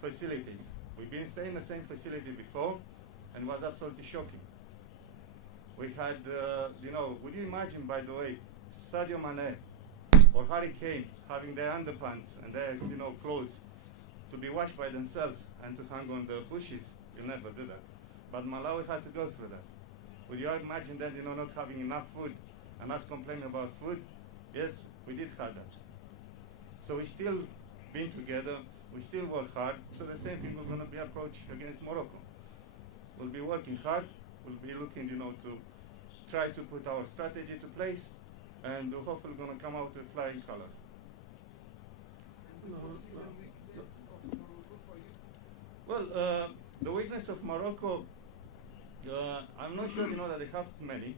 facilities. We've been staying in the same facility before, and it was absolutely shocking. We had, would you imagine, by the way, Sadio Mane or Harry Kane having their underpants and their, clothes to be washed by themselves and to hang on the bushes? You'll never do that. But Malawi had to go through that. Would you imagine that, not having enough food and us complaining about food? Yes, we did have that. So we still been together, we still work hard, so the same thing we're going to be approached against Morocco. We'll be working hard, we'll be looking, to try to put our strategy to place, and we're hopefully going to come out with flying color. Well, the weakness of Morocco, I'm not sure, that they have many.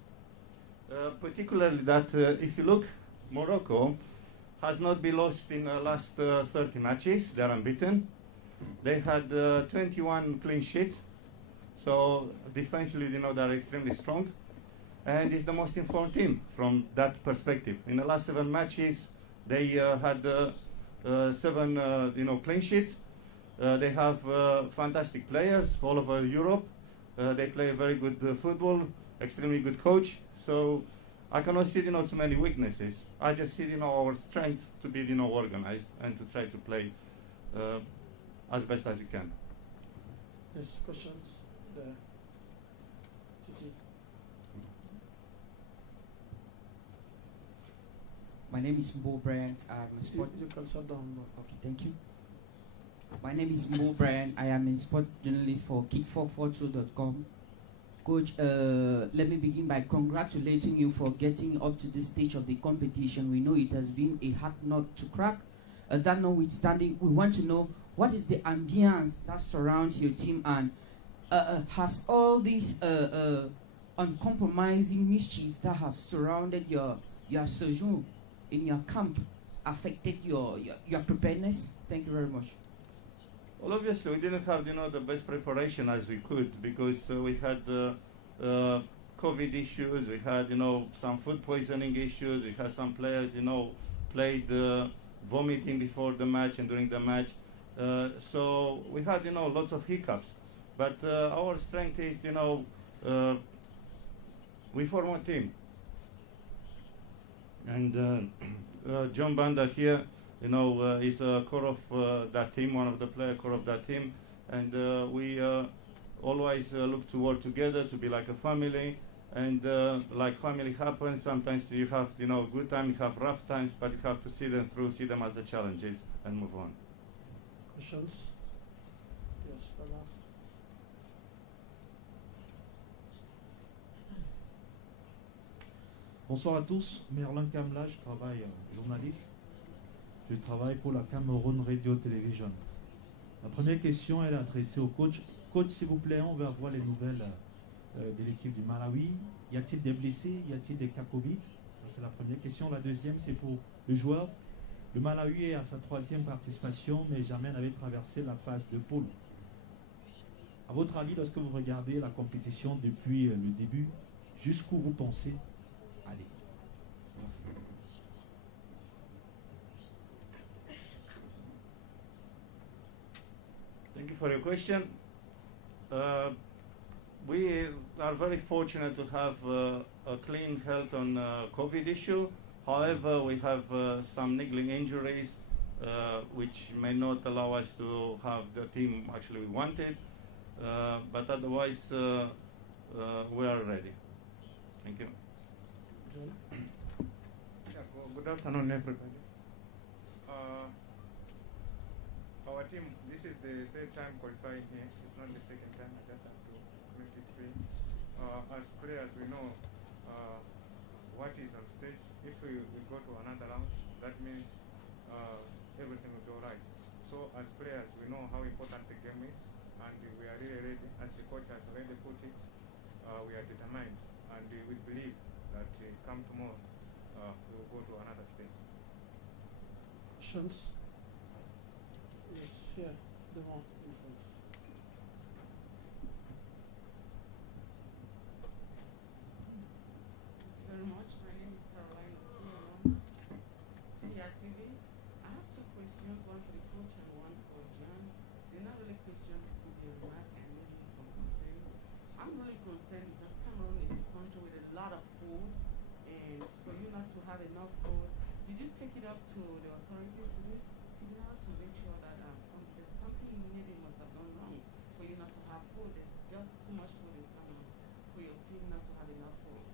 Particularly that if you look, Morocco has not been lost in the last 30 matches. They're unbeaten. They had 21 clean sheets. So defensively, they're extremely strong. And it's the most informed team from that perspective. In the last 7 matches, they had 7 clean sheets. They have fantastic players all over Europe. They play very good football, extremely good coach. So I cannot see, too many weaknesses. I just see, our strength to be, organized and to try to play as best as you can. Yes, questions? There. Titi. My name is Mo Brian. I'm a sport. You can sit down, bro. Okay, thank you. My name is Mo Brian. I am a sport journalist for kick442.com. Coach, let me begin by congratulating you for getting up to this stage of the competition. We know it has been a hard nut to crack. That notwithstanding, we want to know what is the ambience that surrounds your team, and has all these uncompromising mischiefs that have surrounded your sojourn in your camp affected your preparedness? Thank you very much. Well, obviously, we didn't have, the best preparation as we could, because we had COVID issues, we had, some food poisoning issues, we had some players, played vomiting before the match and during the match. So we had, lots of hiccups. But our strength is, we form a team. And John Banda here, is a core of that team, one of the core of that team, and we always look to work together, to be like a family, and like family happens, sometimes you have, good time, you have rough times, but you have to see them through, see them as the challenges, and move on. Questions? Yes, Baba. Bonsoir à tous, Merlin Kamla, je travaille journaliste. Je travaille pour la Cameroun Radio Television. La première question elle est adressée au coach. Coach, s'il vous plaît, on veut avoir les nouvelles de l'équipe du Malawi. Y a-t-il des blessés? Y a-t-il des cas Covid? Ça, c'est la première question. La deuxième, c'est pour le joueur. Le Malawi est à sa 3e participation, mais jamais n'avait traversé la phase de poule. À votre avis, lorsque vous regardez la compétition depuis le début, jusqu'où vous pensez aller? Merci. Thank you for your question. We are very fortunate to have a clean health on COVID issue. However, we have some niggling injuries which may not allow us to have the team actually we wanted. But otherwise, we are ready. Thank you. Good afternoon, everybody. Our team, this is the 3rd time qualifying here. It's not the 2nd time. I just have to make it clear. As players, we know what is on stage. If we go to another round, that means everything will be all right. So as players, we know how important the game is, and we are really ready. As the coach has already put it, we are determined, and we believe that come tomorrow, we will go to another stage. Questions? Yes, here, the one in front. Very much. My name is Caroline CRTV. I have 2 questions, one for the coach and one lot of food, and for you not to have enough food, did you take it up to the authorities to do signal to make sure that there's something maybe must have gone wrong for you not to have food? There's just too much food in Cameroon for your team not to have enough food.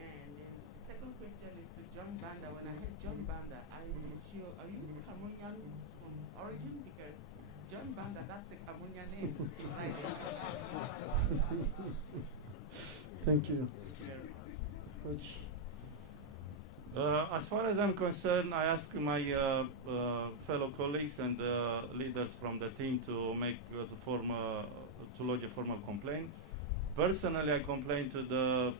And then the second question is to John Banda. When I heard John Banda, are you Cameroonian from origin? Because John Banda, that's a Cameroonian name. Thank you. Coach. As far as I'm concerned, I ask my fellow colleagues and leaders from the team to to lodge a formal complaint. Personally, I complained to the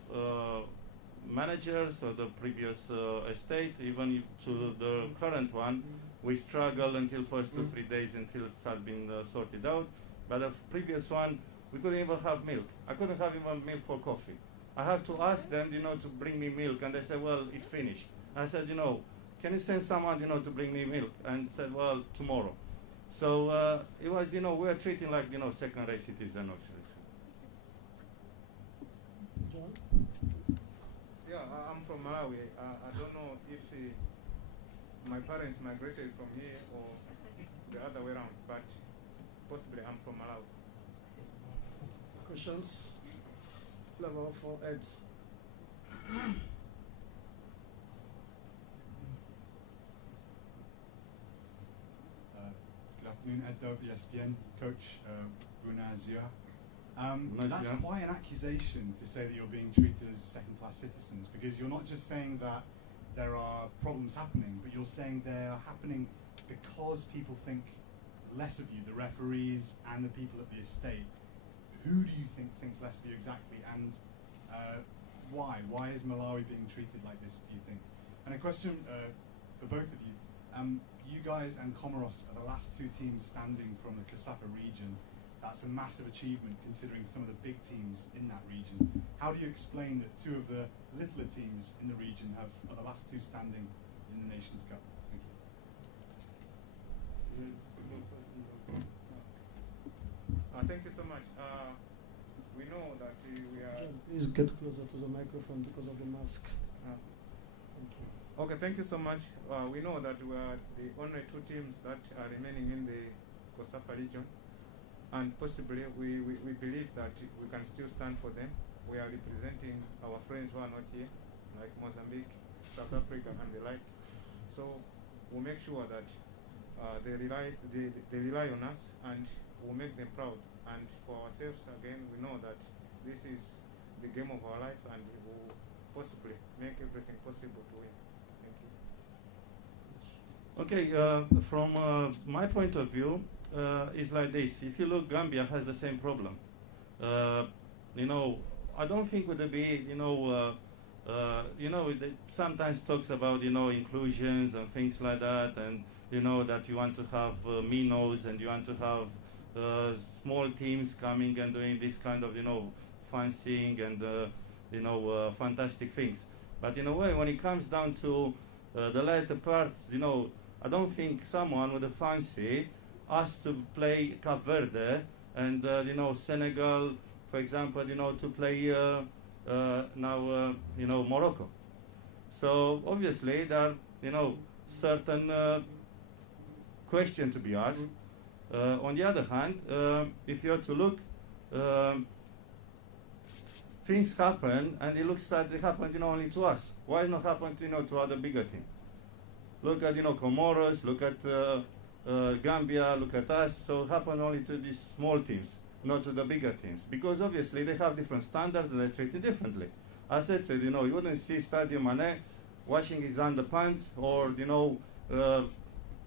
managers of the previous estate, even if to the current one. We struggled until first 2-3 days until it had been sorted out. But the previous one, we couldn't even have milk. I couldn't have even milk for coffee. I have to ask them, to bring me milk, and they said, well, it's finished. I said, can you send someone, to bring me milk? And said, well, tomorrow. So it was, we are treating like, second-rate citizen actually. John? Yeah, I'm from Malawi. I don't know if my parents migrated from here or the other way around, but possibly I'm from Malawi. Questions? Level 4 Ed. Good afternoon, Ed Dove, ESPN, Coach Brunazia. That's Brunazia. quite an accusation to say that you're being treated as second-class citizens, because you're not just saying that there are problems happening, but you're saying they are happening because people think less of you, the referees and the people at the estate. Who do you think thinks less of you exactly, and why? Why is Malawi being treated like this, do you think? And a question for both of you. You guys and Comoros are the last two teams standing from the Kasafa region. That's a massive achievement considering some of the big teams in that region. How do you explain that two of the littler teams in the region are the last two standing in the Nations Cup? Thank you. Thank you so much. We know that we are... John, please get closer to the microphone because of the mask. Thank you. Okay, thank you so much. We know that we are the only two teams that are remaining in the Kosafa region, and possibly we believe that we can still stand for them. We are representing our friends who are not here, like Mozambique, South Africa, and the likes. So we'll make sure that they rely on us, and we'll make them proud. And for ourselves, again, we know that this is the game of our life, and we'll possibly make everything possible to win. Thank you. Okay, from my point of view, it's like this. If you look, Gambia has the same problem. I don't think would be, it sometimes talks about, inclusions and things like that, and, that you want to have minnows and you want to have small teams coming and doing this kind of, fancying and, fantastic things. But in a way, when it comes down to the latter part, I don't think someone would fancy us to play Cape Verde and, Senegal, for example, to play now, Morocco. So obviously there are, certain questions to be asked. On the other hand, if you are to look, things happen, and it looks like they happen, only to us. Why not happen, to other bigger teams? Look at, Comoros, look at Gambia, look at us. So it happened only to these small teams, not to the bigger teams, because obviously they have different standards and they're treated differently. I said, you wouldn't see Sadio Mane washing his underpants or,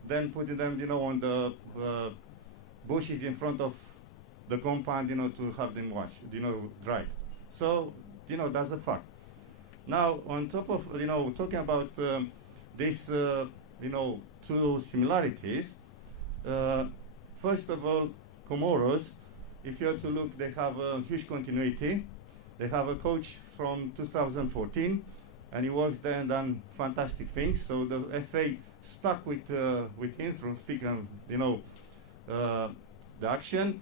then putting them, on the bushes in front of the compound, to have them washed, dried. So, that's a fact. Now, on top of, talking about these, two similarities, first of all, Comoros, if you are to look, they have a huge continuity. They have a coach from 2014, and he works there and done fantastic things. So the FA stuck with him from speaking, the action.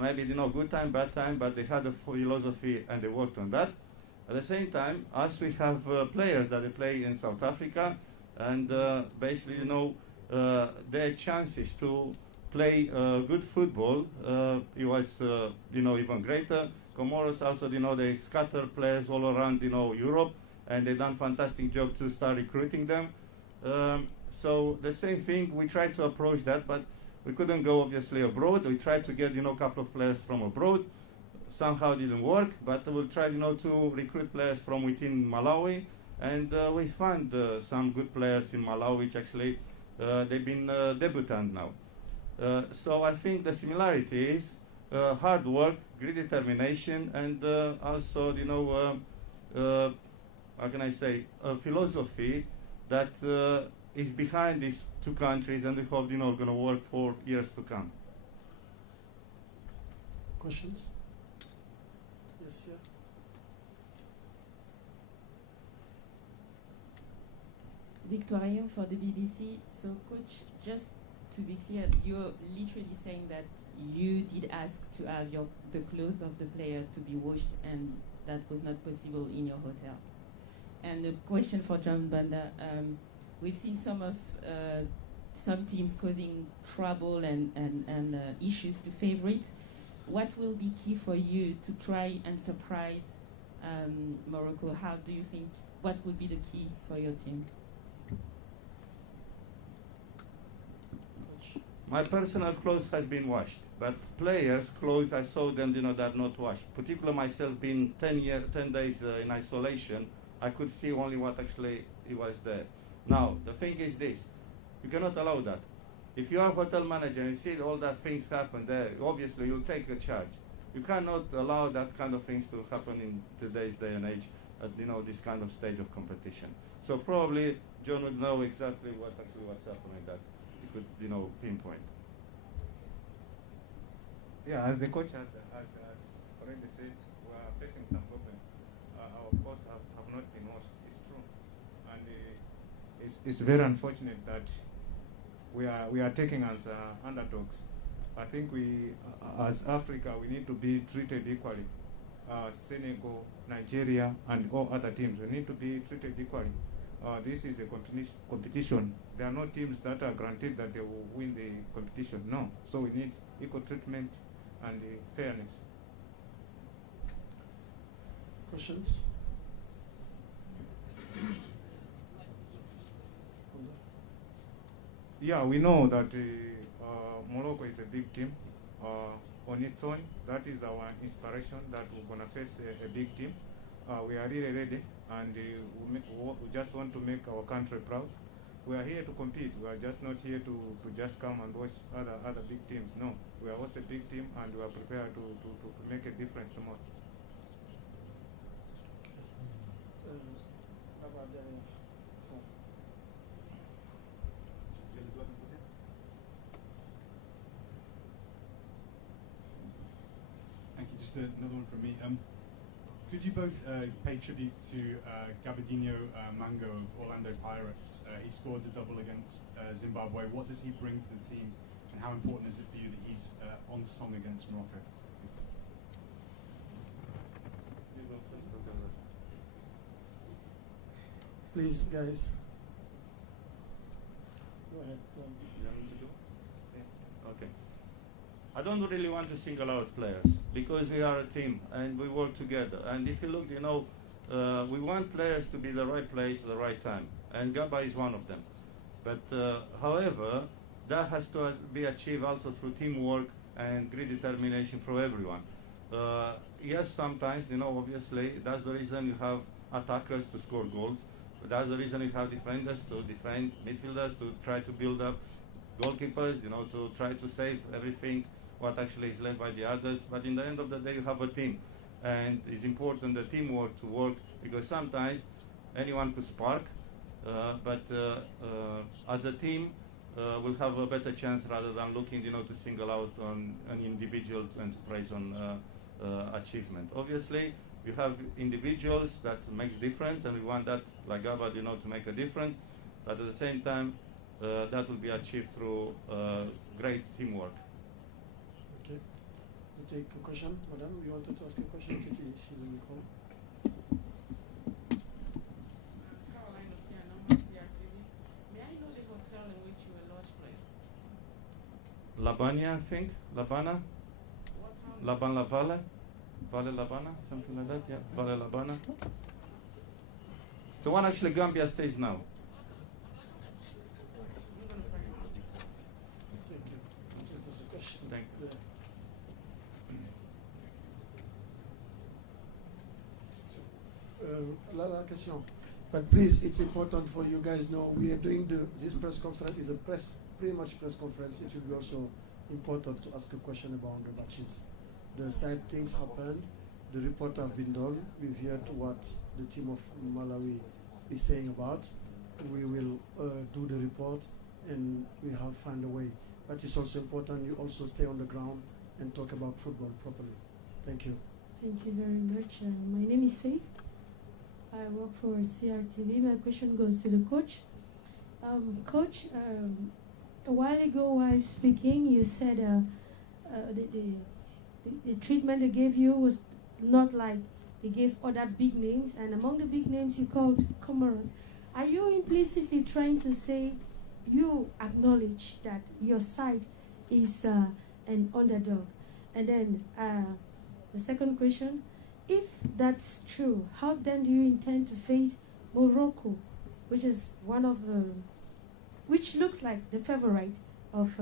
Maybe, good time, bad time, but they had a philosophy and they worked on that. At the same time, us, we have players that they play in South Africa, and basically, their chances to play good football, it was, even greater. Comoros also, they scatter players all around, Europe, and they've done fantastic job to start recruiting them. So the same thing, we tried to approach that, but we couldn't go obviously abroad. We tried to get, a couple of players from abroad. Somehow didn't work, but we'll try, to recruit players from within Malawi, and we found some good players in Malawi, which actually they've been debutant now. So I think the similarity is hard work, great determination, and also, how can I say, a philosophy that is behind these two countries, and we hope, going to work for years to come. Questions? Yes, sir. Victoria for the BBC. So, Coach, just to be clear, you're literally saying that you did ask to have the clothes of the player to be washed, and that was not possible in your hotel. And a question for John Banda. We've seen some teams causing trouble and issues to favorites. What will be key for you to try and surprise Morocco? How do you think, what would be the key for your team? My personal clothes has been washed, but players' clothes, I saw them, they're not washed. Particularly myself being 10 days in isolation, I could see only what actually it was there. Now, the thing is this, you cannot allow that. If you are a hotel manager and you see all that things happen there, obviously you'll take a charge. You cannot allow that kind of things to happen in today's day and age at this kind of stage of competition. So probably John would know exactly what actually was happening that he could pinpoint. Yeah, as the coach has already said, we are facing some problems. Our clothes have not been washed. It's true, and it's very unfortunate that we are taking as underdogs. I think we, as Africa, we need to be treated equally. Senegal, Nigeria, and all other teams, we need to be treated equally. This is a competition. There are no teams that are granted that they will win the competition. No. So we need equal treatment and fairness. Questions? Yeah, we know that Morocco is a big team on its own. That is our inspiration, that we're going to face a big team. We are really ready, and we just want to make our country proud. We are here to compete. We are just not here to just come and watch other big teams. No, we are also a big team, and we are prepared to make a difference tomorrow. Thank you. Just another one from me. Could you both pay tribute to Gabadinho Mango of Orlando Pirates? He scored the double against Zimbabwe. What does he bring to the team, and how important is it for you that he's on song against Morocco? Please, guys. Go ahead. Okay. I don't really want to single out players because we are a team and we work together. And if you look, we want players to be the right place at the right time. And Gaba is one of them. But however, that has to be achieved also through teamwork and great determination from everyone. Yes, sometimes, obviously, that's the reason you have attackers to score goals. But that's the reason you have defenders to defend, midfielders to try to build up, goalkeepers, to try to save everything what actually is led by the others. But in the end of the day, you have a team. And it's important the teamwork to work, because sometimes anyone could spark, but as a team, we'll have a better chance rather than looking, to single out on an individual and to praise on achievement. Obviously, you have individuals that makes difference, and we want that, like Gaba, to make a difference. But at the same time, that will be achieved through great teamwork. Okay. You take a question, madam. You wanted to ask a question? Titi, ici le micro. Labania, I think. Labana? Labana Vale? Vale Labana? Something like that, yeah. Vale Labana. The one actually Gambia stays now. Thank you. Just a question. Thank you. Another question. But please, it's important for you guys know we are doing this press conference is a pretty much press conference. It will be also important to ask a question about the matches. The side things happened. The report have been done. We've heard what the team of Malawi is saying about. We will do the report and we have found a way. But it's also important you also stay on the ground and talk about football properly. Thank you. Thank you very much. My name is Faith. I work for CRTV. My question goes to the coach. Coach, a while ago while speaking, you said the treatment they gave you was not like they gave other big names, and among the big names you called Comoros. Are you implicitly trying to say you acknowledge that your side is an underdog? And then the second question, if that's true, how then do you intend to face Morocco, which is which looks like the favorite of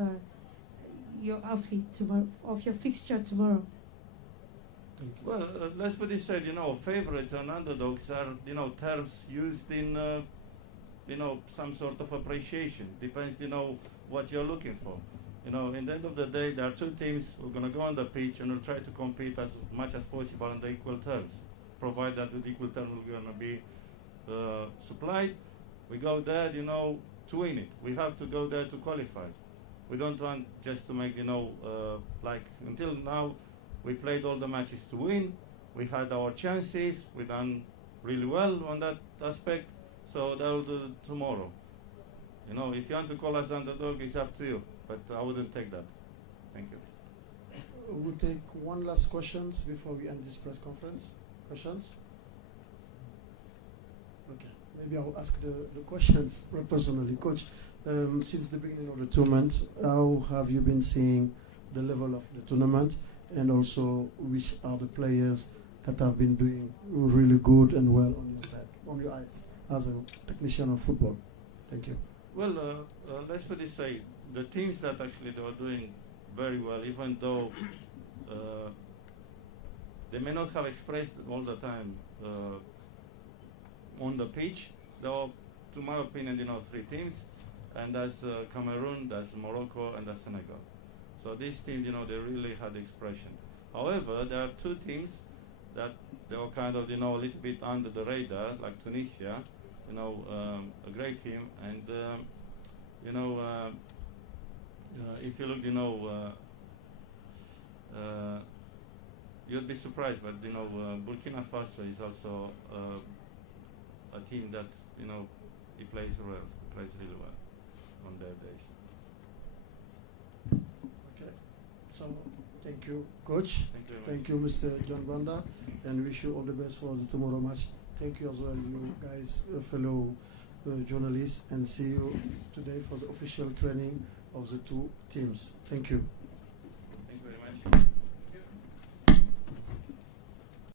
your outfit tomorrow, of your fixture tomorrow? Well, let's put it straight, favorites and underdogs are, terms used in, some sort of appreciation. Depends, what you're looking for. In the end of the day, there are two teams who are going to go on the pitch and will try to compete as much as possible on the equal terms, provided that the equal terms are going to be supplied. We go there, to win it. We have to go there to qualify. We don't want just to make, like until now, we played all the matches to win. We had our chances. We done really well on that aspect. So that will do tomorrow. If you want to call us underdog, it's up to you. But I wouldn't take that. Thank you. We'll take one last questions before we end this press conference. Questions? Okay. Maybe I'll ask the questions personally. Coach, since the beginning of the tournament, how have you been seeing the level of the tournament? And also, which are the players that have been doing really good and well on your side, on your eyes, as a technician of football? Thank you. Well, let's put it say, the teams that actually they were doing very well, even though they may not have expressed all the time on the pitch. There are, to my opinion, three teams, and that's Cameroon, that's Morocco, and that's Senegal. So these teams, they really had expression. However, there are two teams that they were kind of, a little bit under the radar, like Tunisia, a great team, and if you look, you'd be surprised, but Burkina Faso is also a team that it plays really well on their days. Okay, so thank you, Coach. Thank you very much. Thank you, Mr. John Banda, and wish you all the best for the tomorrow match. Thank you as well, you guys, fellow journalists, and see you today for the official training of the two teams. Thank you.